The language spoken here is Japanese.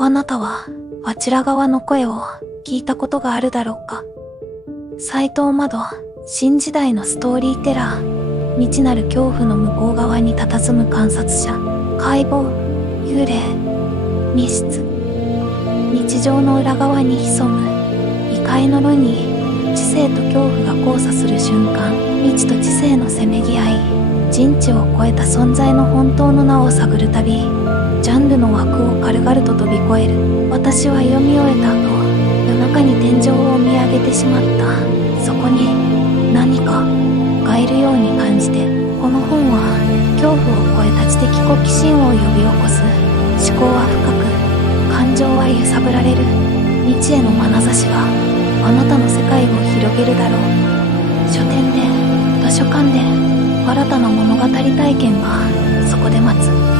あなたは、あちら側の声を聞いたことがあるだろうか。斎藤窓、新時代のストーリーテラー、未知なる恐怖の向こう側に佇む観察者、解剖、幽霊、密室。日常の裏側に潜む、異界の論に、知性と恐怖が交差する瞬間、未知と知性のせめぎ合い、人知を超えた存在の本当の名を探る旅、ジャンルの枠を軽々と飛び越える。私は読み終えた後、夜中に天井を見上げてしまった。そこに何かがいるように感じて、この本は恐怖を超えた知的好奇心を呼び起こす。思考は深く、感情は揺さぶられる。未知への眼差しがあなたの世界を広げるだろう。書店で、図書館で、新たな物語体験がそこで待つ。